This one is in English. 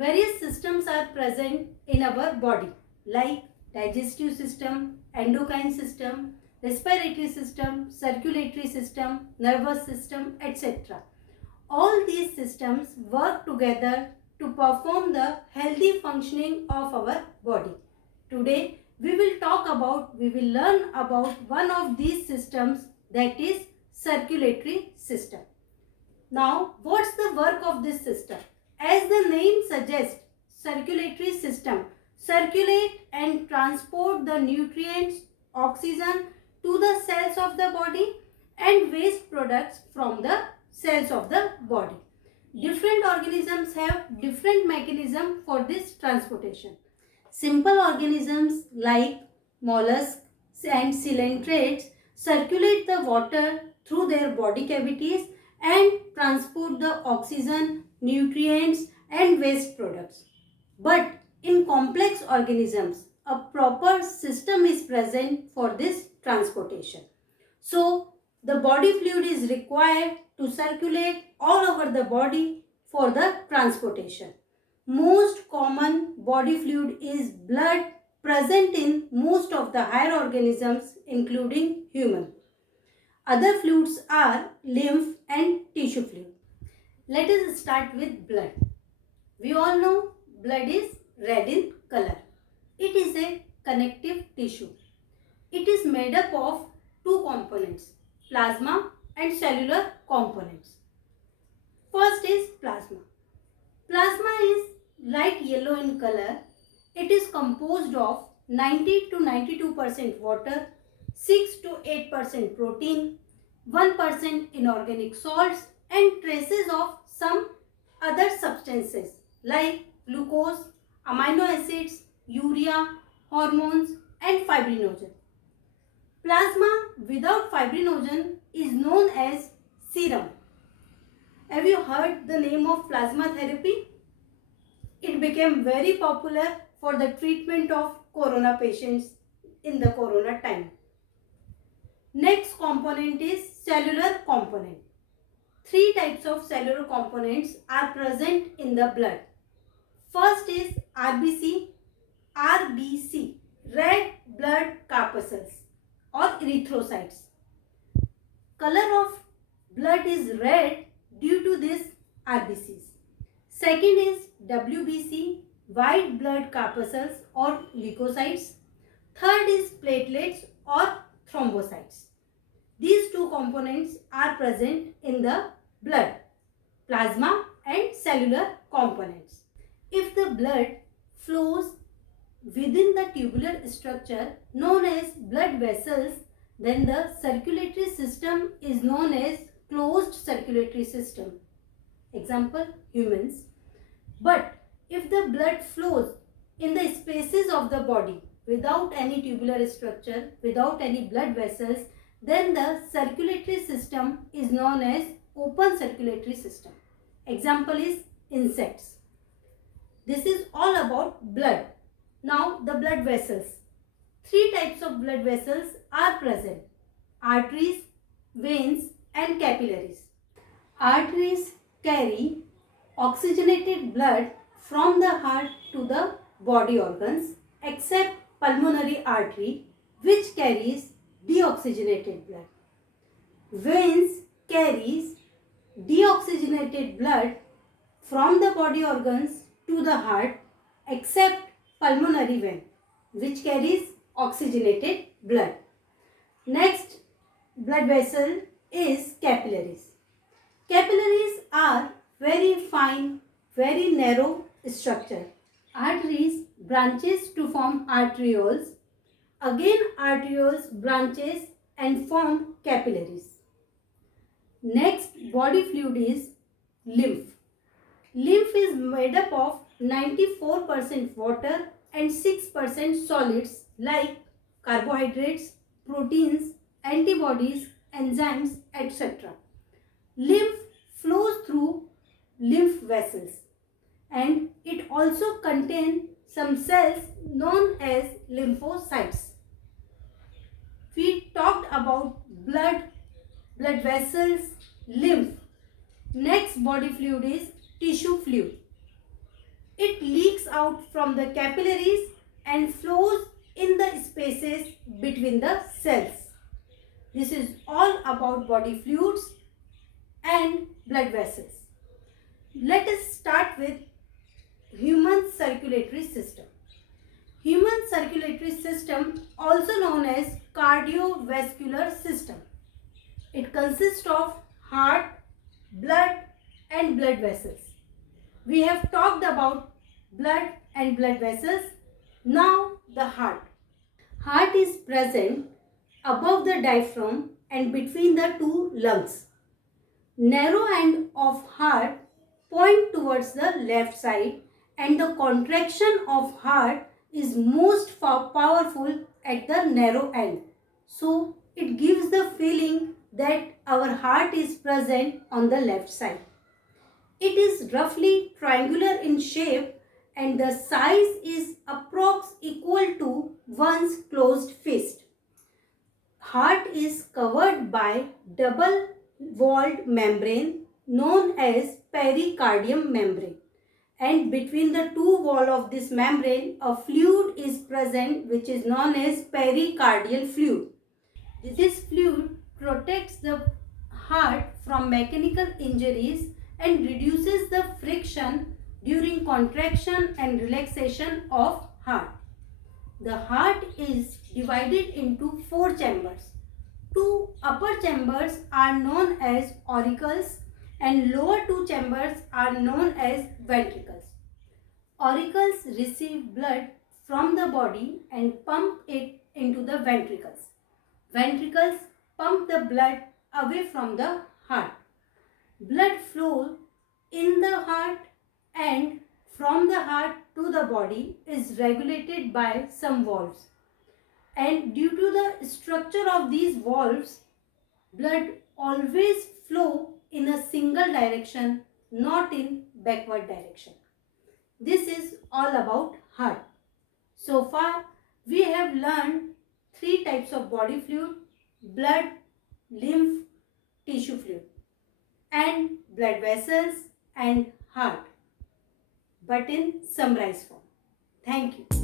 Various systems are present in our body like digestive system, endocrine system, respiratory system, circulatory system, nervous system, etc. All these systems work together to perform the healthy functioning of our body. Today we will learn about one of these systems, that is circulatory system. Now, what's the work of this system? As the name suggests, circulatory system circulate and transport the nutrients, oxygen to the cells of the body and waste products from the cells of the body. Different organisms have different mechanism for this transportation. Simple organisms like mollusks and coelentrates circulate the water through their body cavities and transport the oxygen, nutrients and waste products. But in complex organisms, a proper system is present for this transportation. So, the body fluid is required to circulate all over the body for the transportation. Most common body fluid is blood, present in most of the higher organisms including human. Other fluids are lymph and tissue fluid. Let us start with blood. We all know blood is red in color. It is a connective tissue. It is made up of two components, plasma and cellular components. First is plasma. Plasma is light yellow in color. It is composed of 90 to 92% water, 6 to 8% protein, 1% inorganic salts and traces of some other substances like glucose, amino acids, urea, hormones and fibrinogen. Plasma without fibrinogen is known as serum. Have you heard the name of plasma therapy? It became very popular for the treatment of corona patients in the corona time. Next component is cellular component. Three types of cellular components are present in the blood. First is RBC, red blood corpuscles or erythrocytes. Color of blood is red due to this RBCs. Second is WBC, white blood corpuscles or leukocytes. Third is platelets or thrombocytes. These two components are present in the blood, plasma and cellular components. If the blood flows within the tubular structure known as blood vessels, then the circulatory system is known as closed circulatory system. Example, humans. But if the blood flows in the spaces of the body without any tubular structure, without any blood vessels, then the circulatory system is known as open circulatory system. Example is insects. This is all about blood. Now the blood vessels. Three types of blood vessels are present: arteries, veins and capillaries. Arteries carry oxygenated blood from the heart to the body organs except pulmonary artery, which carries deoxygenated blood. Veins carries deoxygenated blood from the body organs to the heart except pulmonary vein, which carries oxygenated blood. Next blood vessel is capillaries. Capillaries are very fine, very narrow structure. Arteries branches to form arterioles. Again arterioles branches and form capillaries. Next body fluid is lymph. Lymph is made up of 94% water and 6% solids like carbohydrates, proteins, antibodies, enzymes, etc. Lymph flows through lymph vessels and it also contains some cells known as lymphocytes. We talked about blood vessels, lymph. Next body fluid is tissue fluid. It leaks out from the capillaries and flows in the spaces between the cells. This is all about body fluids and blood vessels. Let us start with human circulatory system. Human circulatory system, also known as cardiovascular system. It consists of heart, blood and blood vessels. We have talked about blood and blood vessels. Now the heart. Heart is present above the diaphragm and between the two lungs. Narrow end of heart point towards the left side and the contraction of heart is most powerful at the narrow end. So it gives the feeling that our heart is present on the left side. It is roughly triangular in shape and the size is approx equal to one's closed fist. Heart is covered by double-walled membrane known as pericardium membrane, and between the two walls of this membrane a fluid is present which is known as pericardial fluid. This fluid protects the heart from mechanical injuries and reduces the friction during contraction and relaxation of heart. The heart is divided into 4 chambers. 2 upper chambers are known as auricles and lower 2 chambers are known as ventricles. Auricles receive blood from the body and pump it into the ventricles. Ventricles pump the blood away from the heart. Blood flow in the heart and from the heart to the body is regulated by some valves. And due to the structure of these valves, blood always flow in a single direction, not in backward direction. This is all about heart. So far, we have learned 3 types of body fluid: blood, lymph, tissue fluid, and blood vessels and heart, but in summarized form. Thank you.